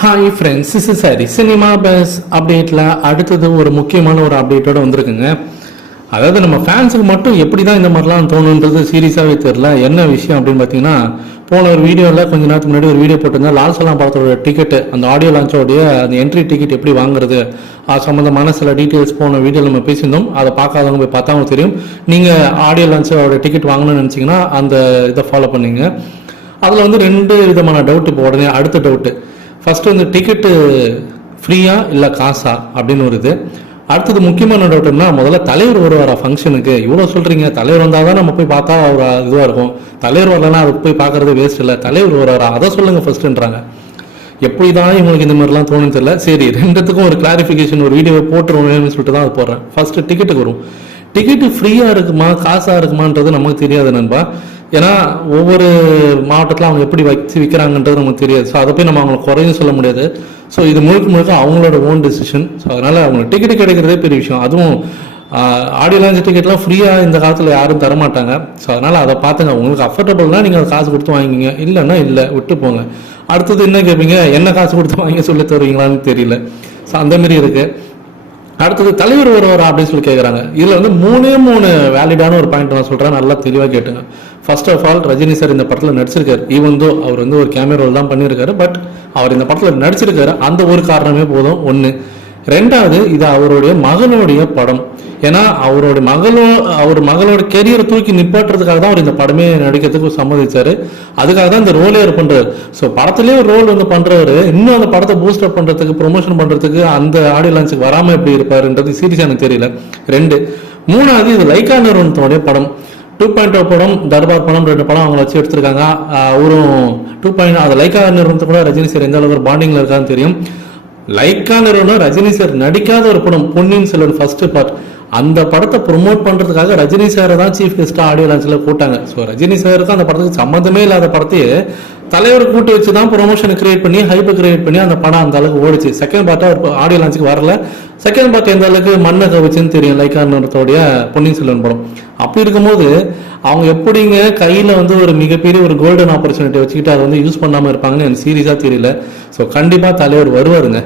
Hi friends is sorry cinema base அப்டேட்டில் அடுத்தது ஒரு முக்கியமான ஒரு அப்டேட்டோடு வந்திருக்குங்க. அதாவது நம்ம ஃபேன்ஸுக்கு மட்டும் எப்படி தான் இந்த மாதிரிலாம் தோணுன்றது சீரியஸாகவே தெரில என்ன விஷயம் அப்படின்னு பார்த்தீங்கன்னா போன ஒரு வீடியோவில் கொஞ்ச நேரத்துக்கு முன்னாடி ஒரு வீடியோ போட்டிருந்தேன். லால் சலாம் படத்தோட டிக்கெட்டு அந்த ஆடியோ லான்ச்சோடைய அந்த என்ட்ரி டிக்கெட் எப்படி வாங்குறது அது சம்மந்தமான சில டீட்டெயில்ஸ் போன வீடியோவில் நம்ம பேசியிருந்தோம். அதை பார்க்காதவங்க போய் பார்த்தா உங்களுக்கு தெரியும். நீங்கள் ஆடியோ லான்ச்சோட டிக்கெட் வாங்கணும்னு நினச்சிங்கன்னா அந்த இதை ஃபாலோ பண்ணிங்க. அதில் வந்து ரெண்டு விதமான டவுட் இப்போ உடனே அடுத்த டவுட்டு ஃபஸ்ட்டு வந்து டிக்கெட்டு ஃப்ரீயா இல்லை காசா அப்படின்னு ஒரு இது. அடுத்தது முக்கியமான டவுட்னா முதல்ல தலைவர் வருவாரா ஃபங்க்ஷனுக்கு இவ்வளோ சொல்கிறீங்க தலைவர் வந்தால் தான் நம்ம போய் பார்த்தா ஒரு இதுவாக இருக்கும். தலைவர் வரலன்னா அதுக்கு போய் பார்க்குறது வேஸ்ட் இல்லை. தலைவர் வருவாரா? அதை சொல்லுங்கள் ஃபஸ்ட்டுன்றாங்க எப்படி தான் இவங்களுக்கு இந்த மாதிரிலாம் தோணுன்னு தெரியல. சரி ரெண்டுத்துக்கும் ஒரு கிளாரிஃபிகேஷன் ஒரு வீடியோ போட்டுருவோம்னு சொல்லிட்டு தான் அது போடுறேன். ஃபஸ்ட்டு டிக்கெட்டுக்கு வரும். டிக்கெட்டு ஃப்ரீயாக இருக்குமா காசாக இருக்குமான்றது நமக்கு தெரியாது நண்பா. ஏன்னா ஒவ்வொரு மாவட்டத்தில் அவங்க எப்படி வச்சு விற்கிறாங்கன்றது நமக்கு தெரியாது. ஸோ அதை போய் நம்ம அவங்களை குறையும் சொல்ல முடியாது. ஸோ இது முழுக்க முழுக்க அவங்களோட ஓன் டெசிஷன் ஸோ அதனால் அவங்களுக்கு டிக்கெட் கிடைக்கிறதே பெரிய விஷயம். அதுவும் ஆடியோ லான்ச் டிக்கெட்லாம் ஃப்ரீயாக இந்த காலத்தில் யாரும் தரமாட்டாங்க. ஸோ அதனால் அதை பார்த்துங்க. உங்களுக்கு அஃபோர்டபுள்னா நீங்கள் அதை காசு கொடுத்து வாங்கிங்க இல்லைன்னா இல்லை விட்டு போங்க. அடுத்தது என்ன கேட்பீங்க என்ன காசு கொடுத்து வாங்கி சொல்லி தருவீங்களான்னு தெரியல. ஸோ அந்தமாரி இருக்குது அடுத்தது தலைவர் வருவாரா அப்படின்னு சொல்லி கேட்குறாங்க இதில் வந்து மூணே மூணு வேலிடான ஒரு பாயிண்ட் நான் சொல்கிறேன் நல்லா தெளிவாக கேட்டுங்க. First of all Rajini sir இந்த படத்தில் நடிச்சிருக்காரு. ஈவன் தோ அவர் வந்து ஒரு கேமரா ரோல் தான் பண்ணியிருக்காரு பட் அவர் இந்த படத்தில் நடிச்சிருக்காரு. அந்த ஒரு காரணமே போதும். ஒன்று ரெண்டாவது இது அவருடைய மகனுடைய படம். ஏன்னா அவருடைய மகளோ அவர் மகளோட கெரியரை தூக்கி நிப்பாட்டுறதுக்காக தான் அவர் இந்த படமே நடிக்கிறதுக்கு சம்மதிச்சாரு. அதுக்காக தான் இந்த ரோலே அவர் பண்றாரு. ஸோ படத்துலேயே ஒரு ரோல் வந்து பண்ணுறவர் இன்னும் அந்த படத்தை பூஸ்ட் அப் பண்றதுக்கு ப்ரொமோஷன் பண்றதுக்கு அந்த ஆடியோ லான்ச்சுக்கு வராமல் எப்படி இருப்பாருன்றது சீரியஸ் எனக்கு தெரியல. ரெண்டு. மூணாவது இது லைக்கா நிறுவனத்தோடைய படம். டூ பாயிண்ட் ஓ படம் தர்பார் படம் ரெண்டு படம் அவங்க வச்சு எடுத்திருக்காங்க. அவரும் டூ பாயிண்ட் அது லைக்கா நிறுவனத்தை கூட ரஜினி சார் எந்த அளவுக்கு பாண்டிங்ல இருக்கான்னு தெரியும். லைக்கா நிறுவனம் ரஜினி சார் நடிக்காத ஒரு படம் பொன்னியின் செல்வன் ஃபர்ஸ்ட் பார்ட் அந்த படத்தை ப்ரொமோட் பண்ணுறதுக்காக ரஜினி சாரை தான் சீஃப் கெஸ்ட்டாக ஆடியோ லான்ச்ல கூட்டாங்க ஸோ ரஜினி சாருக்கு அந்த படத்துக்கு சம்மந்தமே இல்லாத படத்தையே தலைவர் கூட்டி வச்சு தான் ப்ரொமோஷனை கிரியேட் பண்ணி ஹைப்பை கிரியேட் பண்ணி அந்த படம் அந்த அளவுக்கு ஓடிச்சு. செகண்ட் பார்ட்டா அவர் ஆடியோ லான்ச்சுக்கு வரல. செகண்ட் பார்ட் எந்த அளவுக்கு மண்ணை கவிச்சுன்னு தெரியும் லைக்கானத்தோடைய பொன்னியின் செல்வன் படம். அப்படி இருக்கும்போது அவங்க எப்படிங்க கையில் வந்து ஒரு மிகப்பெரிய ஒரு கோல்டன் ஆப்பர்ச்சுனிட்டி வச்சுக்கிட்டு அதை வந்து யூஸ் பண்ணாமல் இருப்பாங்கன்னு எனக்கு சீரியஸாக தெரியல. ஸோ கண்டிப்பாக தலைவர் வருவாருங்க.